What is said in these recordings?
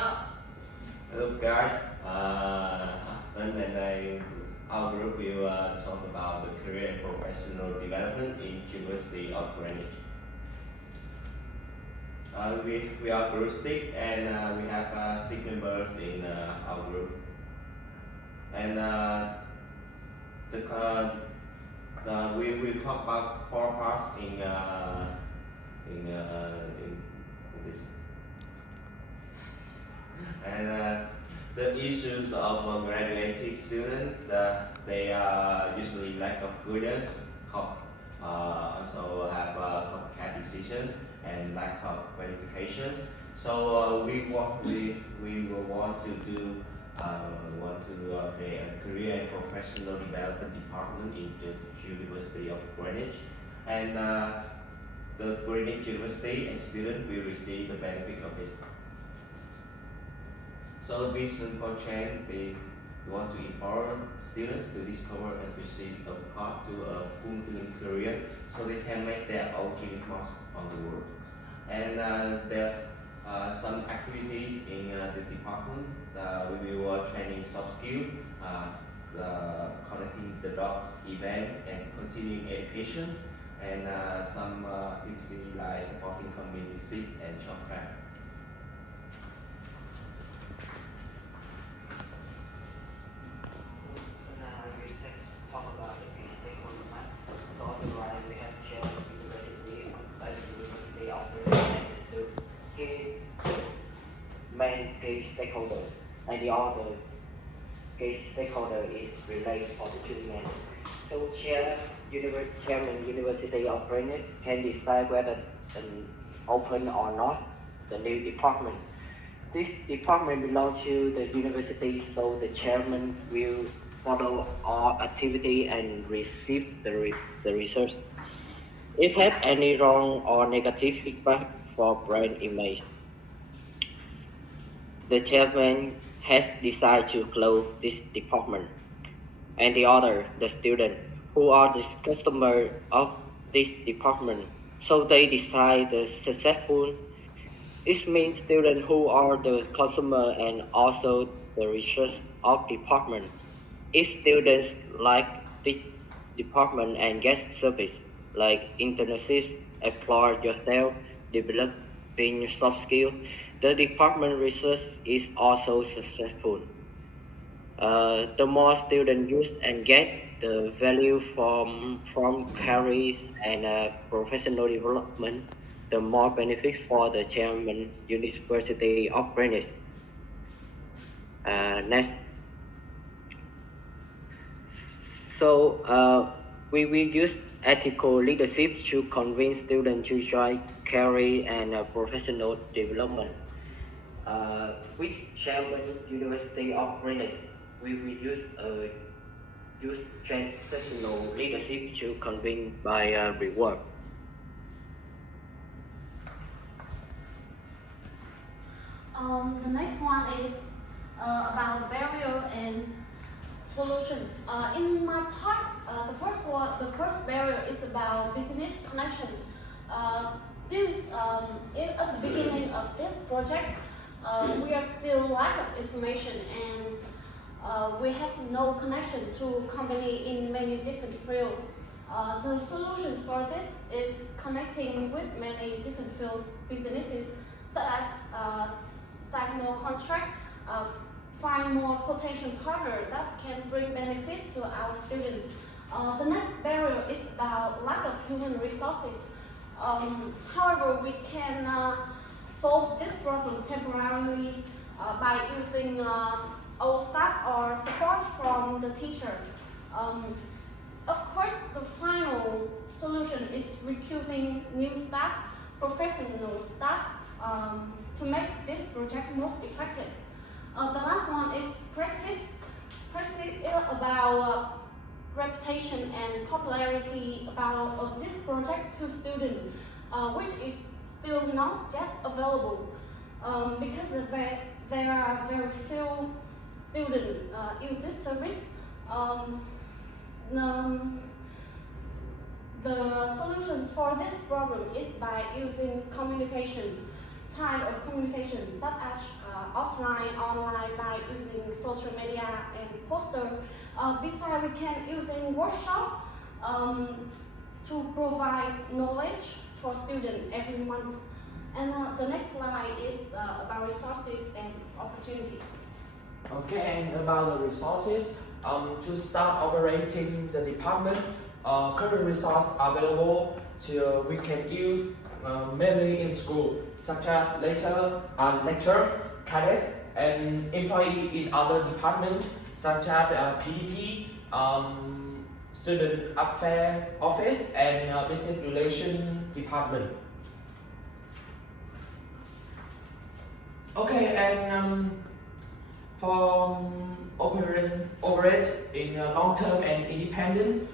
Hello guys, our group will talk about the career and professional development in University of Greenwich. We are group 6 and we have 6 members in our group. And we will talk about 4 parts in this. And the issues of graduating students, they are usually lack of guidance, also have copycat decisions and lack of qualifications. So we will want to create a career and professional development department in the University of Greenwich, and the Greenwich University and students will receive the benefit of this. So the vision for change, we want to empower students to discover and pursue a path to a fulfilling career so they can make their own unique mark on the world. And there's some activities in the department. We will training soft skills, connecting the dots event and continuing education, and some activities like supporting community and job fair. Talk about the key stakeholder map. So on the right we have chair university, like university operator and the key main key stakeholder, and the other key stakeholder is related for the treatment. So chairman university operators can decide whether open or not the new department. This department belongs to the university, so the chairman will follow all activity and receive the research. If have any wrong or negative feedback for brand image, the chairman has decided to close this department, and the other, the student, who are the customer of this department, so they decide the successful. This means students who are the consumer and also the research of department. If students like this department and get service like internship, employ yourself, developing soft skills, the department research is also successful. The more students use and get the value from careers and professional development, the more benefit for the chairman University of Greenwich. Next. So we will use ethical leadership to convince students to join career and professional development. With chairman University of Greenwich, we will use transitional leadership to convince by reward. The next one is about barrier and solution. In my part, the first barrier is about business connection. At the beginning of this project, we are still lack of information, and we have no connection to company in many different fields. The solutions for this is connecting with many different fields, businesses, such as sign more contract, find more potential partners that can bring benefit to our students. The next barrier is about lack of human resources. However, we can solve this problem temporarily by using our staff or support from the teacher. Of course, the final solution is recruiting new staff, professional staff, to make this project most effective. The last one is practice about reputation and popularity about this project to students, which is still not yet available because there are very few students use this service. The solutions for this problem is by using communication. type of communication such as offline, online by using social media and poster. Besides, we can using workshop to provide knowledge for students every month. And the next slide is about resources and opportunity. Okay, and about the resources, to start operating the department, current resources available we can use mainly in school, such as lecture, cadets, and employee in other departments, such as PDP, student affairs office, and business relation department. Okay, and for operate in long term and independent,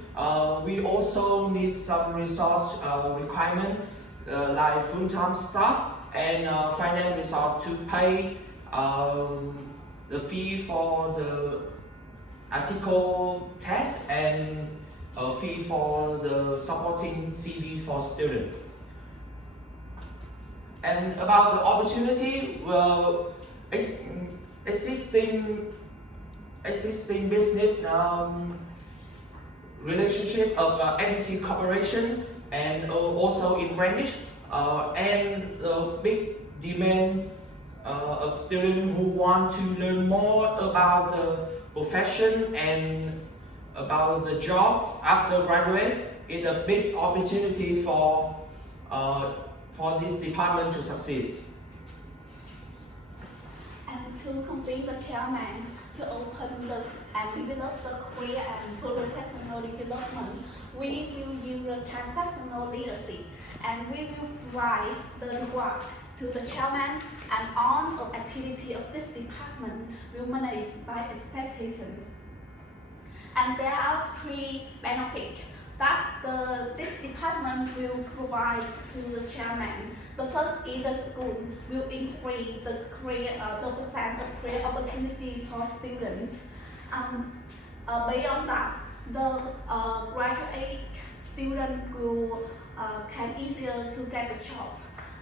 we also need some resource requirement like full-time staff and finance resource to pay the fee for the article test and a fee for the supporting CV for students. And about the opportunity, well, existing business relationship of entity cooperation and also in Greenwich and the big demand of students who want to learn more about the profession and about the job after graduate is a big opportunity for this department to succeed. And to complete the chairman to open and develop the career and professional development, we will use the transactional leadership and we will provide the reward to the chairman, and all of activity of this department will manage by expectations. And there are three benefits that this department will provide to the chairman. The first is the school will increase the percent of career opportunity for students. Beyond that, the graduate student will can easier to get a job,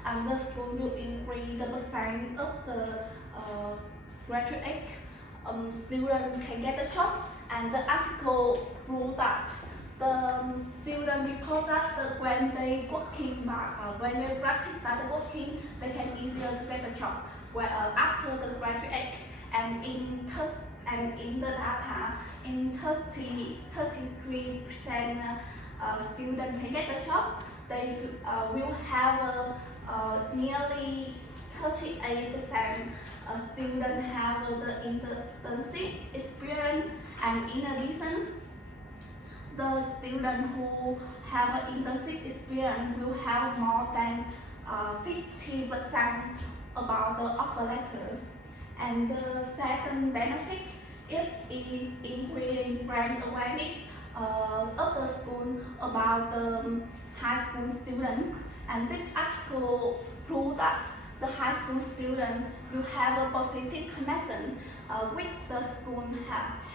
and the school will increase the percent of the graduate student can get a job. And the article proved that the student report that when they practice by the working, they can easier to get a job. Where after the graduate, and in the data, in 33% student can get a job. They will have nearly 38% student have the internship experience, and in addition, the student who have an internship experience will have more than 50% about the offer letter. And the second benefit is in increasing brand awareness of the school about the high school student. And this article proves that the high school student will have a positive connection with the school,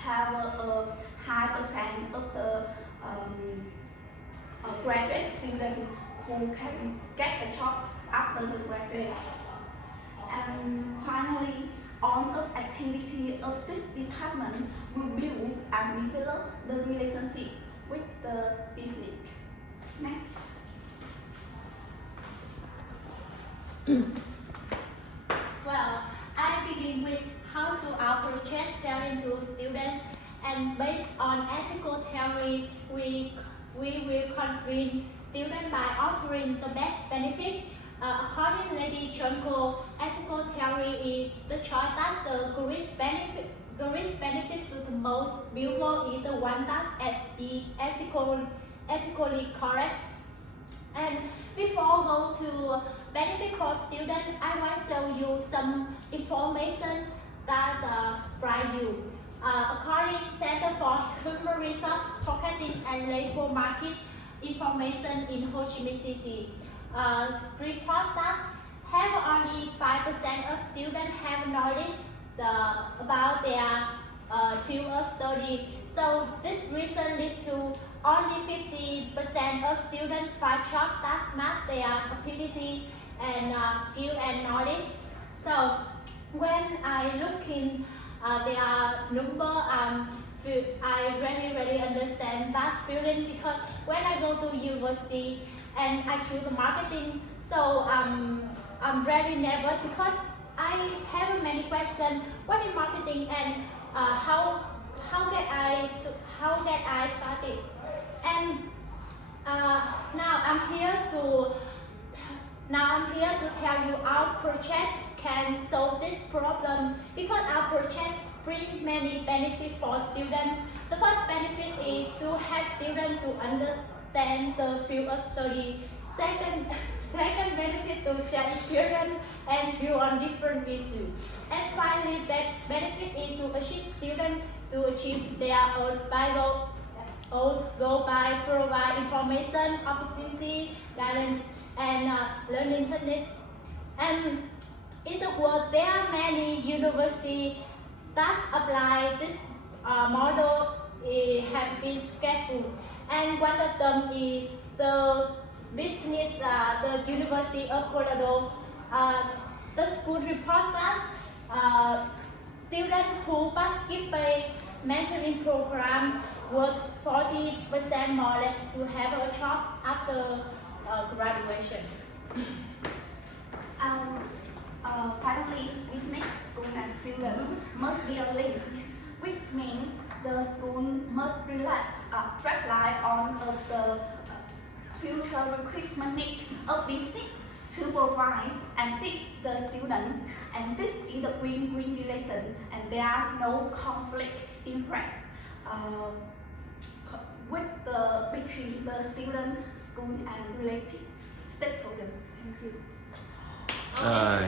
have a high percent of the graduate student who can get a job after the graduate. And finally, all the activity of this department will build and develop the relationship with the business. Next. Well, I begin with how to approach selling to students, and based on ethical theory, we will convince students by offering the best benefit. According to Lady Junko, ethical theory is the choice that the greatest benefit to the most valuable is the one that is ethically correct. And before go to benefit for students, I want to show you some information that surprise you. According Center for Human Resource Marketing and Labor Market Information in Ho Chi Minh City, report that have only 5% of students have knowledge about their field of study. So this reason leads to only 50% of students find jobs that match their ability, and skill and knowledge. So when I look in their number, I really understand that feeling because when I go to university and I choose the marketing, so I'm really nervous because I have many questions. What is marketing and how get I started? And now I'm here to tell you our project can solve this problem because our project bring many benefits for students. The first benefit is to help students to understand the field of study. Second benefit to share experience and view on different issues. And finally, benefit is to assist students to achieve their own goal by provide information, opportunity, guidance, and learning techniques. And in the world, there are many universities that apply this model have been successful. And one of them is the business, the University of Colorado. The school report that students who participate mentoring program worth 40% more likely to have a job after graduation. Finally, business school and student must be a link, which means the school must rely on the future recruitment need of business to provide and teach the student, and this is the win-win relation, and there are no conflict interest between the student, school, and related stakeholders. Thank you.